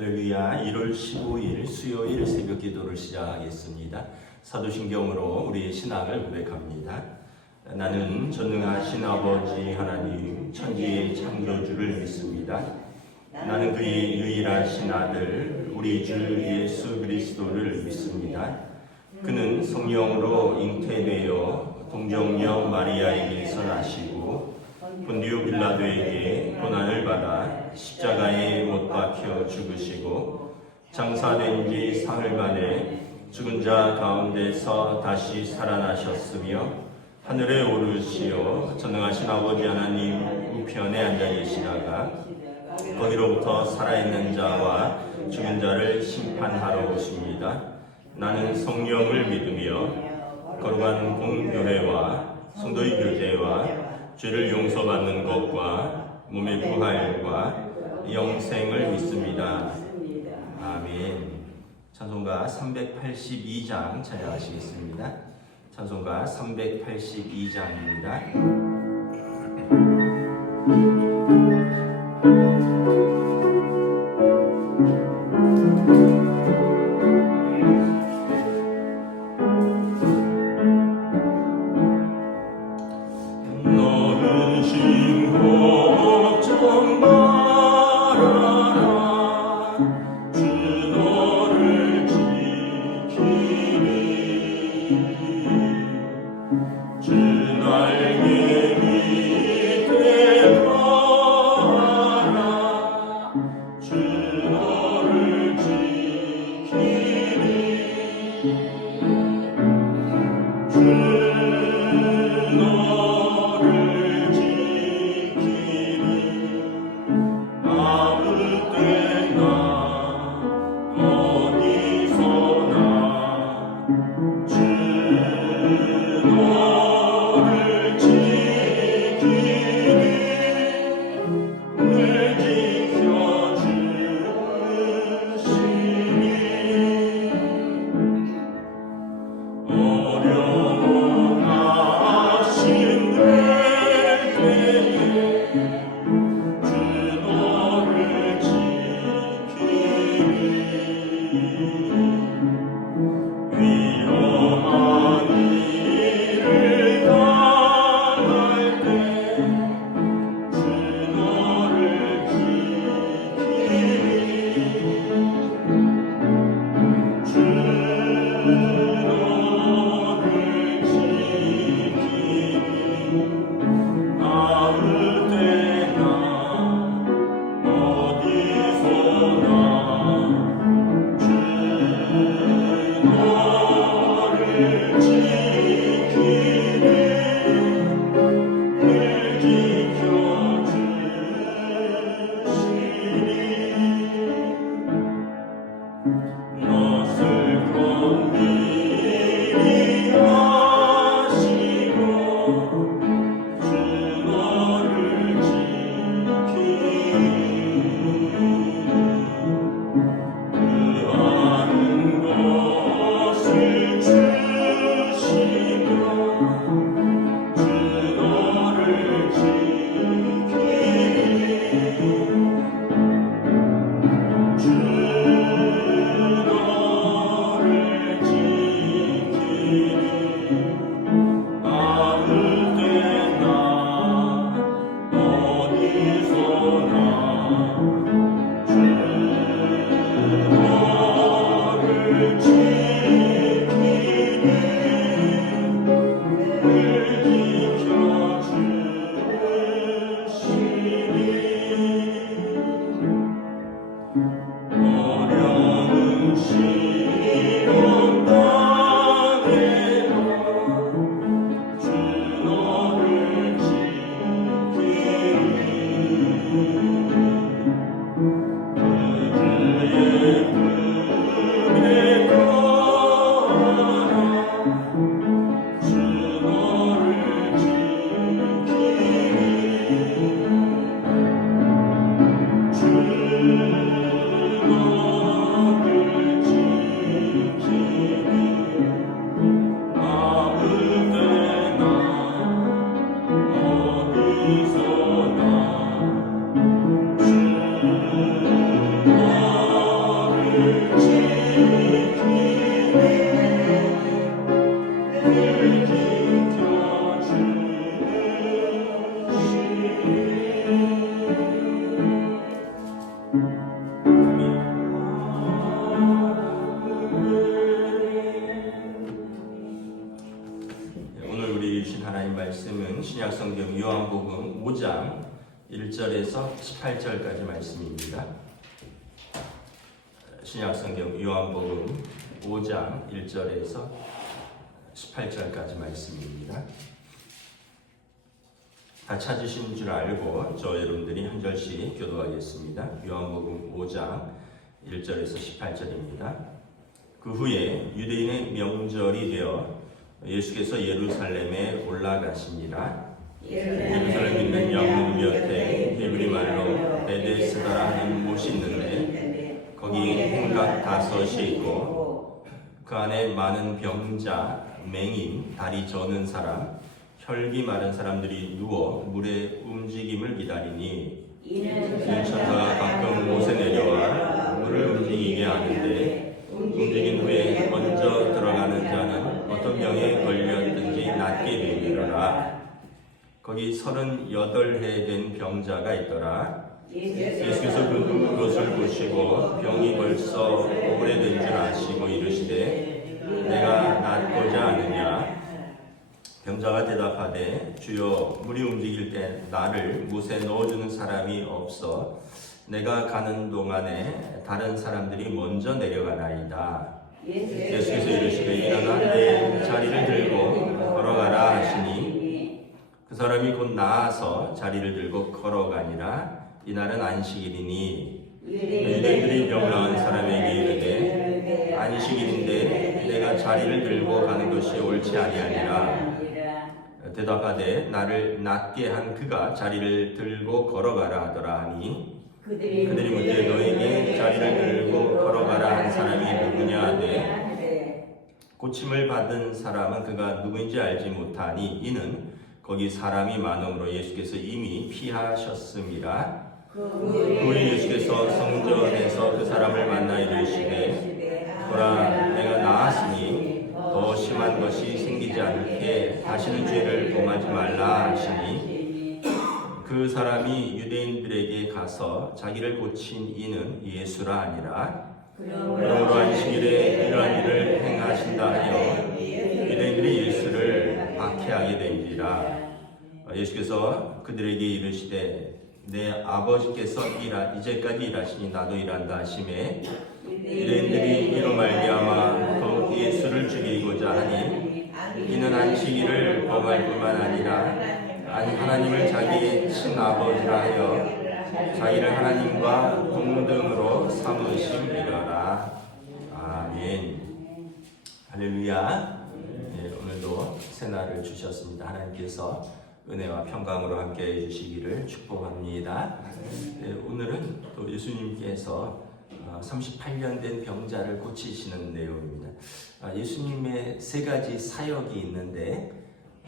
할렐루야. 1월 15일 수요일 새벽 기도를 시작하겠습니다. 사도신경으로 우리의 신앙을 고백합니다. 나는 전능하신 아버지 하나님 천지의 창조주를 믿습니다. 나는 그의 유일하신 아들 우리 주 예수 그리스도를 믿습니다. 그는 성령으로 잉태되어 동정녀 마리아에게서 나시고 본디오 빌라도에게 고난을 받아 십자가에 못 박혀 죽으시고 장사된 지 사흘 만에 죽은 자 가운데서 다시 살아나셨으며 하늘에 오르시어 전능하신 아버지 하나님 우편에 앉아 계시다가 거기로부터 살아있는 자와 죽은 자를 심판하러 오십니다. 나는 성령을 믿으며 거룩한 공교회와 성도의 교제와 죄를 용서받는 것과 몸의 부활과 영생을 믿습니다. 아멘. 찬송가 382장 찬양하시겠습니다. 찬송가 382장입니다. 오늘 우리 주신 하나님 말씀은 신약성경 요한복음 5장 1절에서 18절까지 말씀입니다. 신약성경 요한복음 5장 1절에서 18절까지 말씀입니다. 다 찾으신 줄 알고 저 여러분들이 한 절씩 교도하겠습니다. 요한복음 5장 1절에서 18절입니다. 그 후에 유대인의 명절이 되어 예수께서 예루살렘에 올라가시니라. 예루살렘 있는 양문 곁에 히브리 말로 베데스다라 하는 못이 있는데 거기 행각 5이 있고 그 안에 많은 병자, 맹인, 다리 저는 사람, 혈기 마른 사람들이 누워 물의 움직임을 기다리니 이는 천사가 가끔 못에 내려와 물을 움직이게 하는데 움직인 후에 먼저 들어가는 자는 어떤 병에 걸렸든지 낫게 되리라. 거기 38해 된 병자가 있더라. 예수께서 그것을 보시고 병이 벌써 오래된 줄 아시고 이르시되 내가 낫고자 하느냐. 병자가 대답하되 주여 물이 움직일 때 나를 못에 넣어주는 사람이 없어 내가 가는 동안에 다른 사람들이 먼저 내려가나이다. 예수께서 이르시되 일어나 내 자리를 들고 걸어가라 하시니 그 사람이 곧 나아서 자리를 들고 걸어가니라. 이날은 안식일이니 유대인들이 병 나은 사람에게 이르되 안식일인데 내가 자리를 들고 가는 것이 옳지 아니하니라. 대답하되 나를 낫게 한 그가 자리를 들고 걸어가라 하더라 하니 그들이 묻되 너에게 자리를 들고 걸어가라 한 사람이 누구냐 하되 고침을 받은 사람은 그가 누구인지 알지 못하니 이는 거기 사람이 많음으로 예수께서 이미 피하셨음이라. 그 후에 예수께서 성전에서 그 사람을 만나 이르시되 보라 내가 나았으니 더 심한 것이 생기지 않게 다시는 죄를 범하지 말라 하시니 그 사람이 유대인들에게 가서 자기를 고친 이는 예수라 하니라. 그러므로 안식일에 이러한 일을 행하신다 하여 유대인들이 예수를 박해하게 된지라. 예수께서 그들에게 이르시되 내 아버지께서 이제까지 일하시니 나도 일한다 하시매 유대인들이 이로 말미암아 더욱 예수를 죽이고자 하니 이는 안식일을 범할 뿐만 아니라 하나님을 자기의 친아버지라 하여 자기를 하나님과 동등으로 삼으심이라. 아멘. 할렐루야. 네, 오늘도 새날을 주셨습니다. 하나님께서 은혜와 평강으로 함께 해주시기를 축복합니다. 네, 오늘은 또 예수님께서 38년 된 병자를 고치시는 내용입니다. 예수님의 3가지 사역이 있는데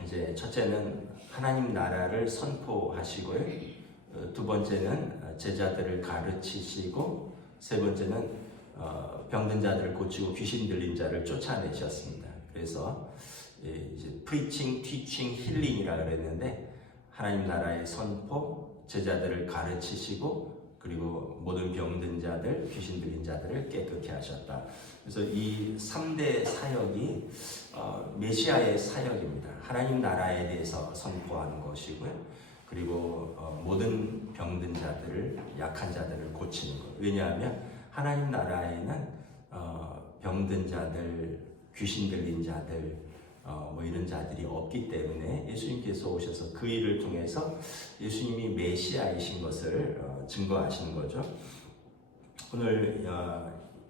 이제 첫째는 하나님 나라를 선포하시고요. 2번째는 제자들을 가르치시고 3번째는 병든 자들을 고치고 귀신 들린 자를 쫓아내셨습니다. 그래서 이제 preaching, teaching, healing이라 그랬는데 하나님 나라의 선포, 제자들을 가르치시고 그리고 모든 병든 자들, 귀신 들린 자들을 깨끗게 하셨다. 그래서 이 3대 사역이 메시아의 사역입니다. 하나님 나라에 대해서 선포하는 것이고요. 그리고 모든 병든 자들을, 약한 자들을 고치는 것. 왜냐하면 하나님 나라에는 병든 자들, 귀신 들린 자들, 뭐 이런 자들이 없기 때문에 예수님께서 오셔서 그 일을 통해서 예수님이 메시아이신 것을 증거하시는 거죠. 오늘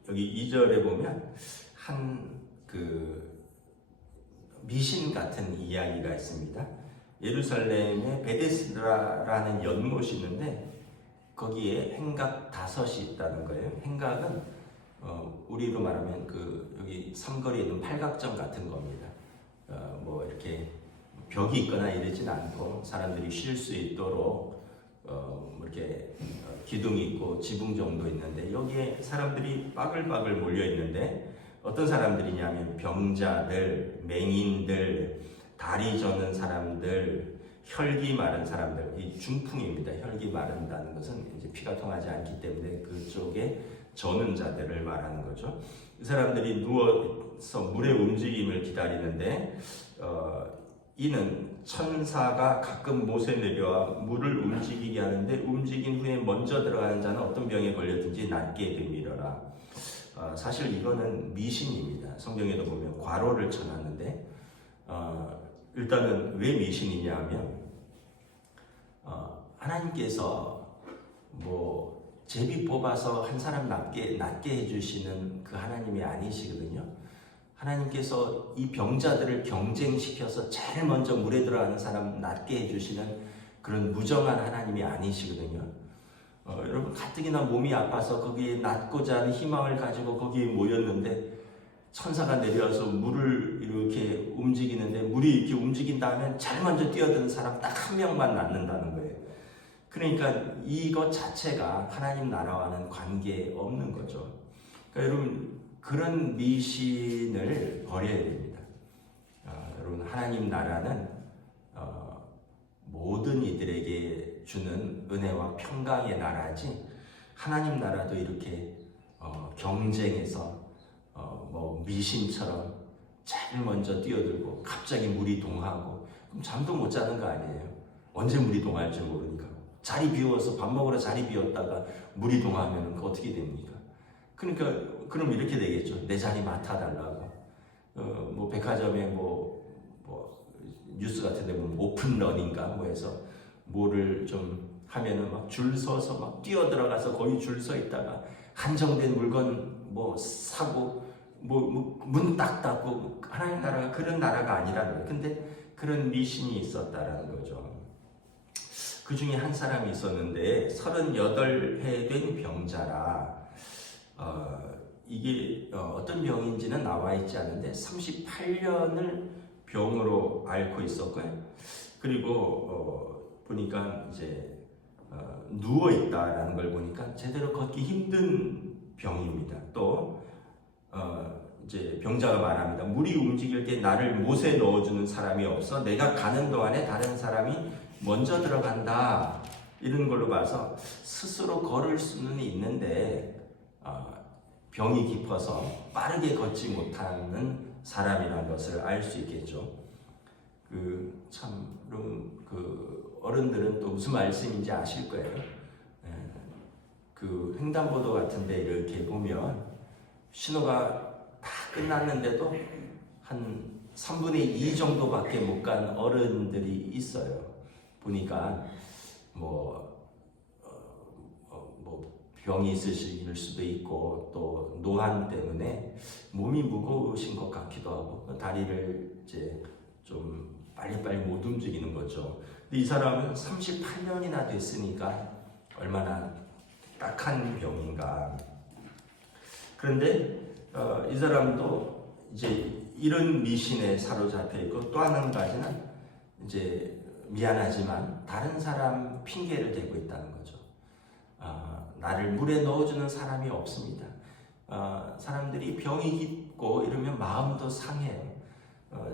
여기 2절에 보면 한 미신 같은 이야기가 있습니다. 예루살렘에 베데스다라는 연못이 있는데 거기에 행각 5이 있다는 거예요. 행각은 우리로 말하면 여기 삼거리에 있는 팔각정 같은 겁니다. 뭐 이렇게 벽이 있거나 이러진 않고 사람들이 쉴 수 있도록 이렇게 기둥이 있고 지붕 정도 있는데 여기에 사람들이 바글바글 몰려 있는데 어떤 사람들이냐면 병자들, 맹인들, 다리 저는 사람들, 혈기 마른 사람들, 이 중풍입니다. 혈기 마른다는 것은 이제 피가 통하지 않기 때문에 그쪽에 저는 자들을 말하는 거죠. 이 사람들이 누워서 물의 움직임을 기다리는데 이는 천사가 가끔 못에 내려와 물을 움직이게 하는데 움직인 후에 먼저 들어가는 자는 어떤 병에 걸렸든지 낫게 되밀어라. 사실 이거는 미신입니다. 성경에도 보면 괄호를 쳐놨는데 일단은 왜 미신이냐 하면 하나님께서 뭐 제비 뽑아서 한 사람 낫게 해주시는 그 하나님이 아니시거든요. 하나님께서 이 병자들을 경쟁시켜서 제일 먼저 물에 들어가는 사람 낫게 해주시는 그런 무정한 하나님이 아니시거든요. 여러분 가뜩이나 몸이 아파서 거기에 낫고자 하는 희망을 가지고 거기에 모였는데 천사가 내려와서 물을 이렇게 움직이는데 물이 이렇게 움직인다면 제일 먼저 뛰어드는 사람 딱 한 명만 낫는다는 거예요. 그러니까 이것 자체가 하나님 나라와는 관계 없는 거죠. 그러니까 여러분 그런 미신을 버려야 됩니다. 여러분 하나님 나라는 모든 이들에게 주는 은혜와 평강의 나라지 하나님 나라도 이렇게 경쟁해서 뭐 미신처럼 제일 먼저 뛰어들고 갑자기 물이 동하고 그럼 잠도 못 자는 거 아니에요? 언제 물이 동할지 모르니까 자리 비워서 밥 먹으러 자리 비웠다가 물이 동하면 어떻게 됩니까? 그러니까 그럼 이렇게 되겠죠. 내 자리 맡아달라고. 뭐 백화점에 뭐 뉴스 같은데 보면 오픈런인가 뭐 해서 뭐를 좀 하면은 막 줄 서서 막 뛰어 들어가서 거기 줄 서 있다가 한정된 물건 뭐 사고 뭐 문 딱 닫고 하나님 나라가 그런 나라가 아니라는 거예요. 근데 그런 미신이 있었다라는 거죠. 그 중에 한 사람이 있었는데 38해 된 병자라 이게 어떤 병인지는 나와 있지 않은데 38년을 병으로 앓고 있었고요. 그리고 보니까 이제 누워 있다라는 걸 보니까 제대로 걷기 힘든 병입니다. 또 이제 병자가 말합니다. 물이 움직일 때 나를 못에 넣어주는 사람이 없어 내가 가는 동안에 다른 사람이 먼저 들어간다. 이런 걸로 봐서 스스로 걸을 수는 있는데 병이 깊어서 빠르게 걷지 못하는 사람이라는 것을 알 수 있겠죠. 그 어른들은 또 무슨 말씀인지 아실 거예요. 그 횡단보도 같은데 이렇게 보면 신호가 다 끝났는데도 한 3분의 2 정도밖에 못 간 어른들이 있어요. 보니까 뭐 병이 있으실 수도 있고 또 노환 때문에 몸이 무거우신 것 같기도 하고 다리를 이제 좀 빨리빨리 못 움직이는 거죠. 근데 이 사람은 38년이나 됐으니까 얼마나 딱한 병인가. 그런데 이 사람도 이제 이런 미신에 사로잡혀 있고 또 한 가지는 이제 미안하지만 다른 사람 핑계를 대고 있다는 거죠. 나를 물에 넣어주는 사람이 없습니다. 사람들이 병이 깊고 이러면 마음도 상해요.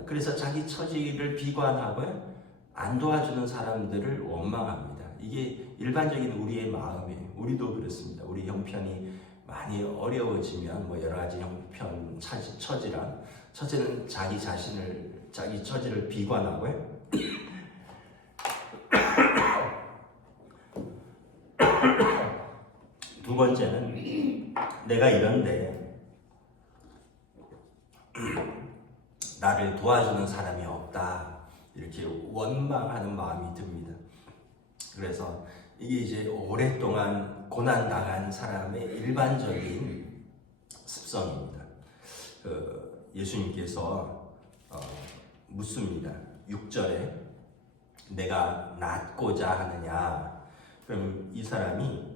그래서 자기 처지를 비관하고요. 안 도와주는 사람들을 원망합니다. 이게 일반적인 우리의 마음이에요. 우리도 그렇습니다. 우리 형편이 많이 어려워지면 뭐 여러 가지 형편, 처지랑 첫째는 자기 처지를 비관하고요. 두 번째는 내가 이런데 나를 도와주는 사람이 없다. 이렇게 원망하는 마음이 듭니다. 그래서 이게 이제 오랫동안 고난당한 사람의 일반적인 습성입니다. 예수님께서 묻습니다. 6절에 내가 낫고자 하느냐. 그럼 이 사람이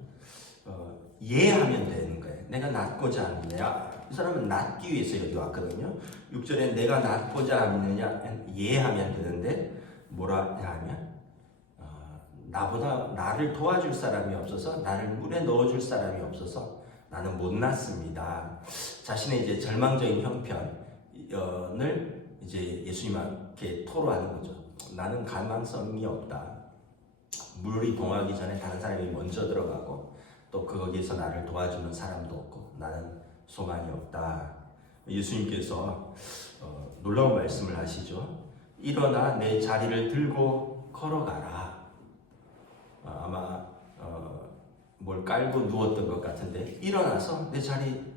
예하면 되는 거예요. 내가 낫고자 하느냐. 이 사람은 낫기 위해서 여기 왔거든요. 6절에 내가 낫고자 하느냐 예하면 되는데 뭐라 하면 나를 도와줄 사람이 없어서, 나를 물에 넣어줄 사람이 없어서 나는 못났습니다. 자신의 이제 절망적인 형편을 이제 예수님께 토로하는 거죠. 나는 가망성이 없다. 물이 동하기 전에 다른 사람이 먼저 들어가고 또 거기에서 나를 도와주는 사람도 없고 나는 소망이 없다. 예수님께서 놀라운 말씀을 하시죠. 일어나 내 자리를 들고 걸어가라. 아마 뭘 깔고 누웠던 것 같은데 일어나서 내 자리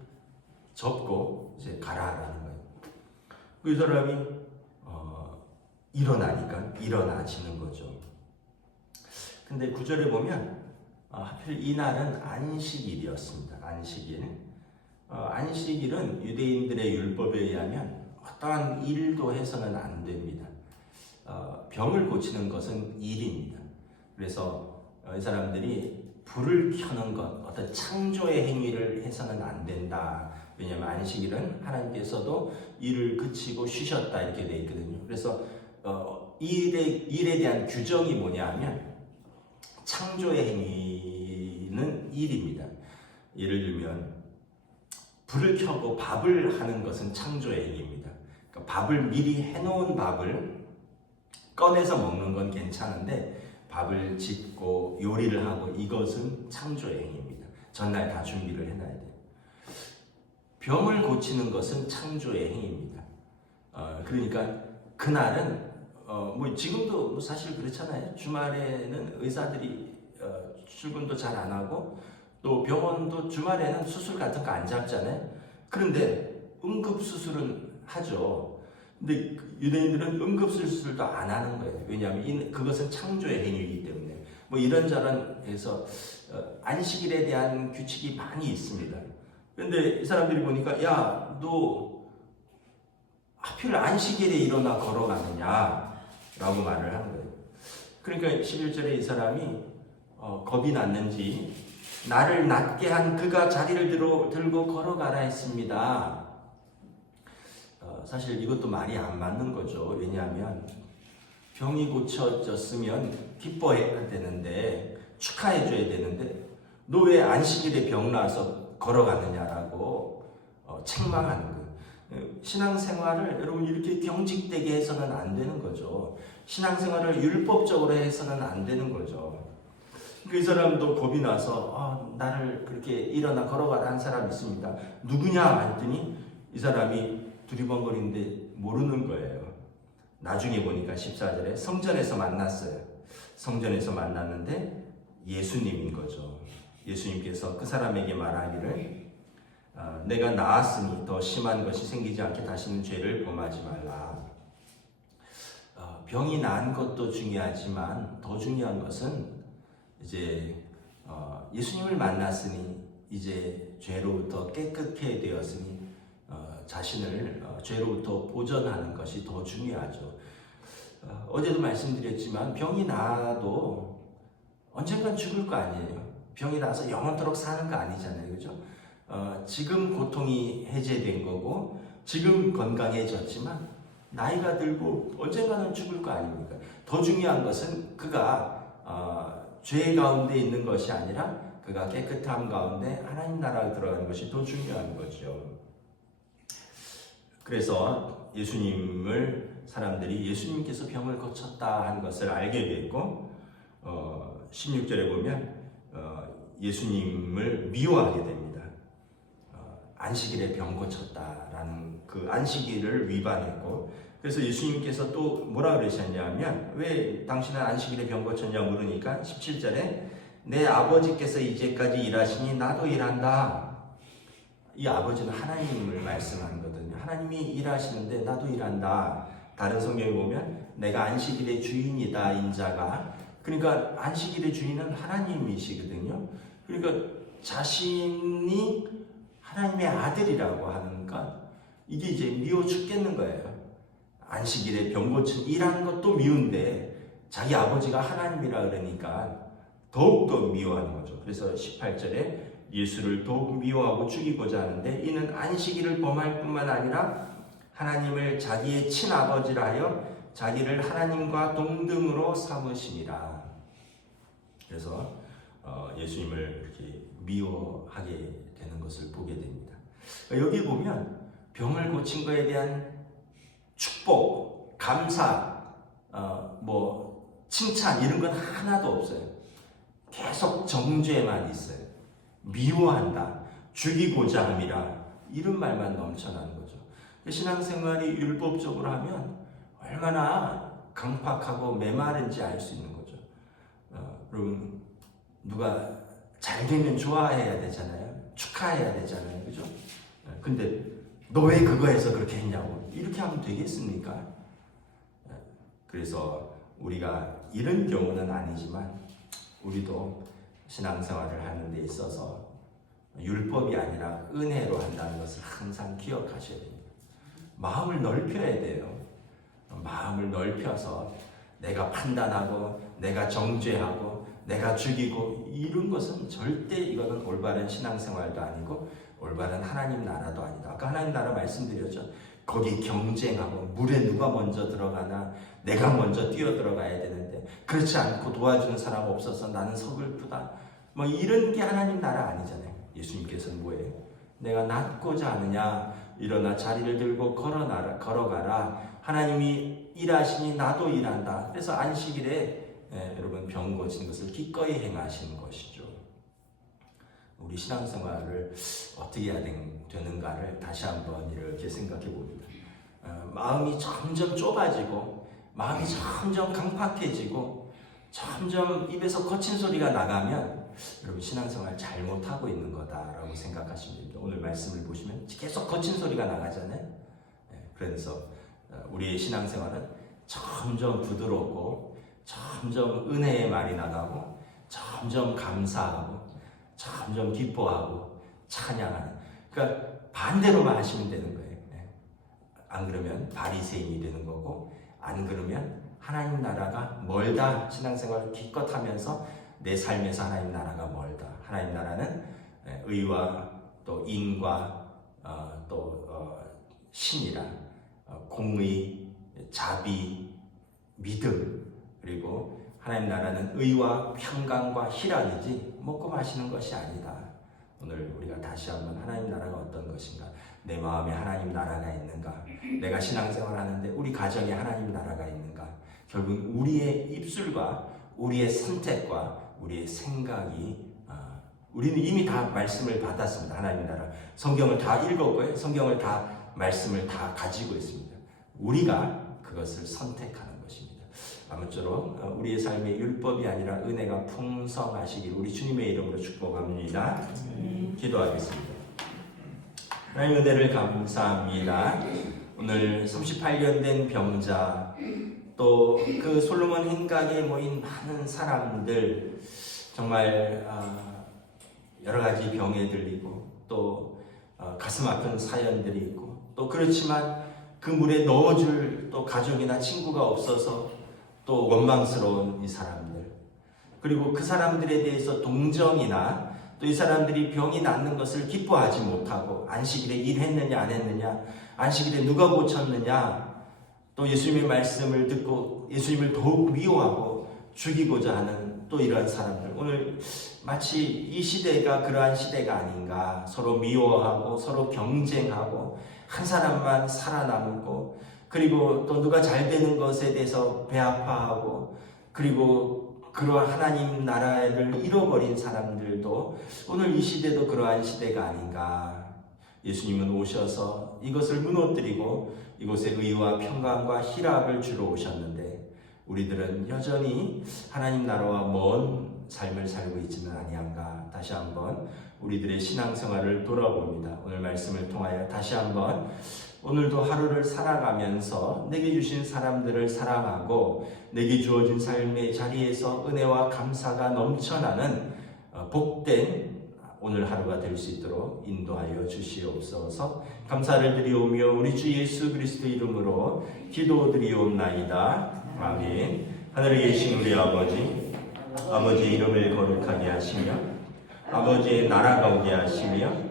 접고 이제 가라라는 거예요. 그 사람이 일어나니까 일어나지는 거죠. 근데 9절에 보면 하필 이날은 안식일이었습니다. 안식일. 안식일은 유대인들의 율법에 의하면 어떠한 일도 해서는 안 됩니다. 병을 고치는 것은 일입니다. 그래서 이 사람들이 불을 켜는 것, 어떤 창조의 행위를 해서는 안 된다. 왜냐하면 안식일은 하나님께서도 일을 그치고 쉬셨다 이렇게 되어 있거든요. 그래서 일에 대한 규정이 뭐냐 하면 창조의 행위는 일입니다. 예를 들면 불을 켜고 밥을 하는 것은 창조의 행위입니다. 그러니까 밥을 미리 해놓은 밥을 꺼내서 먹는 건 괜찮은데 밥을 짓고 요리를 하고 이것은 창조의 행위입니다. 전날 다 준비를 해놔야 돼요. 병을 고치는 것은 창조의 행위입니다. 그러니까 그날은 뭐 지금도 사실 그렇잖아요. 주말에는 의사들이 출근도 잘 안 하고 또 병원도 주말에는 수술 같은 거 안 잡잖아요. 그런데 응급수술은 하죠. 근데 유대인들은 응급수술도 안 하는 거예요. 왜냐하면 그것은 창조의 행위이기 때문에. 뭐 이런저런 해서 안식일에 대한 규칙이 많이 있습니다. 그런데 이 사람들이 보니까 야, 너 하필 안식일에 일어나 걸어가느냐 라고 말을 하는 거예요. 그러니까 11절에 이 사람이 겁이 났는지 나를 낫게 한 그가 자리를 들고 걸어가라 했습니다. 사실 이것도 말이 안 맞는 거죠. 왜냐하면 병이 고쳐졌으면 기뻐해야 되는데 축하해줘야 되는데 너 왜 안식일에 병 나서 걸어가느냐라고 책망하는 거예요. 신앙생활을 여러분 이렇게 경직되게 해서는 안 되는 거죠. 신앙생활을 율법적으로 해서는 안 되는 거죠. 그 사람도 겁이 나서 나를 그렇게 일어나 걸어가라 한 사람이 있습니다. 누구냐 했더니 이 사람이 두리번거리는데 모르는 거예요. 나중에 보니까 14절에 성전에서 만났어요. 성전에서 만났는데 예수님인 거죠. 예수님께서 그 사람에게 말하기를 내가 나았으니 더 심한 것이 생기지 않게 다시는 죄를 범하지 말라. 병이 나은 것도 중요하지만 더 중요한 것은 이제 예수님을 만났으니 이제 죄로부터 깨끗게 되었으니 자신을 죄로부터 보전하는 것이 더 중요하죠. 어제도 말씀드렸지만 병이 나도 언젠간 죽을 거 아니에요. 병이 나서 영원토록 사는 거 아니잖아요. 그죠? 지금 고통이 해제된 거고 지금 건강해졌지만 나이가 들고 언젠가는 죽을 거 아닙니까? 더 중요한 것은 그가 죄 가운데 있는 것이 아니라 그가 깨끗함 가운데 하나님 나라에 들어가는 것이 더 중요한 거죠. 그래서 사람들이 예수님께서 병을 고쳤다 한 것을 알게 됐고 16절에 보면 예수님을 미워하게 됩니다. 안식일에 병 고쳤다라는 그 안식일을 위반했고 그래서 예수님께서 또 뭐라 그러셨냐면 왜 당신은 안식일에 병 고쳤냐 물으니까 17절에 내 아버지께서 이제까지 일하시니 나도 일한다. 이 아버지는 하나님을 말씀하는 거거든요. 하나님이 일하시는데 나도 일한다. 다른 성경에 보면 내가 안식일의 주인이다 인자가. 그러니까 안식일의 주인은 하나님이시거든요. 그러니까 자신이 하나님의 아들이라고 하니까 이게 이제 미워 죽겠는 거예요. 안식일에 병 고친 일하는 것도 미운데 자기 아버지가 하나님이라 그러니까 더욱더 미워하는 거죠. 그래서 18절에 예수를 더욱 미워하고 죽이고자 하는데 이는 안식일을 범할 뿐만 아니라 하나님을 자기의 친아버지라 하여 자기를 하나님과 동등으로 삼으시니라. 그래서 예수님을 이렇게 미워하게 되는 것을 보게 됩니다. 여기 보면 병을 고친 것에 대한 축복, 감사, 칭찬 이런 건 하나도 없어요. 계속 정죄만 있어요. 미워한다, 죽이고자 함이라 이런 말만 넘쳐나는 거죠. 신앙생활이 율법적으로 하면 얼마나 강팍하고 메마른지 알 수 있는 거죠. 그럼 누가 잘 되면 좋아해야 되잖아요. 축하해야 되잖아요. 그죠? 근데 너 왜 그거 해서 그렇게 했냐고 이렇게 하면 되겠습니까? 그래서 우리가 이런 경우는 아니지만 우리도 신앙생활을 하는 데 있어서 율법이 아니라 은혜로 한다는 것을 항상 기억하셔야 됩니다. 마음을 넓혀야 돼요. 마음을 넓혀서 내가 판단하고 내가 정죄하고 내가 죽이고 이런 것은 절대 이거는 올바른 신앙생활도 아니고 올바른 하나님 나라도 아니다. 아까 하나님 나라 말씀드렸죠. 거기 경쟁하고 물에 누가 먼저 들어가나 내가 먼저 뛰어들어가야 되는데 그렇지 않고 도와주는 사람 없어서 나는 서글프다. 이런 게 하나님 나라 아니잖아요. 예수님께서는 뭐예요? 내가 낫고자 하느냐 일어나 자리를 들고 걸어가라. 하나님이 일하시니 나도 일한다. 그래서 안식일에 여러분 병 고친 것을 기꺼이 행하시는 것이죠. 우리 신앙생활을 어떻게 해야 되는가를 다시 한번 이렇게 생각해 봅니다. 마음이 점점 좁아지고 마음이 점점 강팍해지고 점점 입에서 거친 소리가 나가면 여러분 신앙생활 잘못하고 있는 거다라고 생각하시면 됩니다. 오늘 말씀을 보시면 계속 거친 소리가 나가잖아요. 그래서 우리의 신앙생활은 점점 부드럽고 점점 은혜의 말이 나가고 점점 감사하고 점점 기뻐하고 찬양하는, 그러니까 반대로만 하시면 되는 거예요. 안 그러면 바리새인이 되는 거고 안 그러면 하나님 나라가 멀다. 신앙생활을 기껏 하면서 내 삶에서 하나님 나라가 멀다. 하나님 나라는 의와 또 인과 신이라 공의, 자비, 믿음, 그리고 하나님 나라는 의와 평강과 희락이지 먹고 마시는 것이 아니다. 오늘 우리가 다시 한번 하나님 나라가 어떤 것인가, 내 마음에 하나님 나라가 있는가, 내가 신앙생활 하는데 우리 가정에 하나님 나라가 있는가, 결국 우리의 입술과 우리의 선택과 우리의 생각이 우리는 이미 다 말씀을 받았습니다. 하나님 나라 성경을 다 읽었고요. 성경을 다 말씀을 다 가지고 있습니다. 우리가 그것을 선택하는 것입니다. 아무쪼록 우리의 삶의 율법이 아니라 은혜가 풍성하시길 우리 주님의 이름으로 축복합니다. 기도하겠습니다. 하나님 은혜를 감사합니다. 오늘 38년 된 병자, 또 그 솔로몬 hin각에 모인 많은 사람들, 정말 여러 가지 병에 들리고 또 가슴 아픈 사연들이 있고, 또 그렇지만 그 물에 넣어줄 또 가족이나 친구가 없어서 또 원망스러운 이 사람들, 그리고 그 사람들에 대해서 동정이나 또 이 사람들이 병이 낫는 것을 기뻐하지 못하고 안식일에 일했느냐 안 했느냐, 안식일에 누가 고쳤느냐, 또 예수님의 말씀을 듣고 예수님을 더욱 미워하고 죽이고자 하는 또 이러한 사람들, 오늘 마치 이 시대가 그러한 시대가 아닌가, 서로 미워하고 서로 경쟁하고 한 사람만 살아남고, 그리고 또 누가 잘 되는 것에 대해서 배 아파하고, 그리고 그러한 하나님 나라를 잃어버린 사람들도 오늘 이 시대도 그러한 시대가 아닌가. 예수님은 오셔서 이것을 무너뜨리고 이곳에 의와 평강과 희락을 주러 오셨는데 우리들은 여전히 하나님 나라와 먼 삶을 살고 있지는 아니한가. 다시 한번 우리들의 신앙생활을 돌아봅니다. 오늘 말씀을 통하여 다시 한번 오늘도 하루를 살아가면서 내게 주신 사람들을 사랑하고 내게 주어진 삶의 자리에서 은혜와 감사가 넘쳐나는 복된 오늘 하루가 될 수 있도록 인도하여 주시옵소서. 감사를 드리오며 우리 주 예수 그리스도 이름으로 기도드리옵나이다. 아멘. 하늘에 계신 우리 아버지의 이름을 거룩하게 하시며 아버지의 나라가 오게 하시며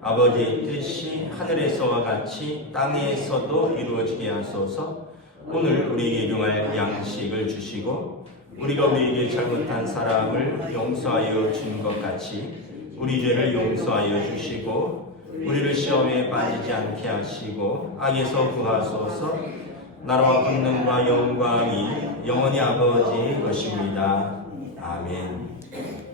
아버지의 뜻이 하늘에서와 같이 땅에서도 이루어지게 하소서. 오늘 우리에게 일용할 양식을 주시고 우리가 우리에게 잘못한 사람을 용서하여 준 것 같이 우리 죄를 용서하여 주시고 우리를 시험에 빠지지 않게 하시고 악에서 구하소서. 나라와 권능과 영광이 영원히 아버지의 것입니다. 아멘.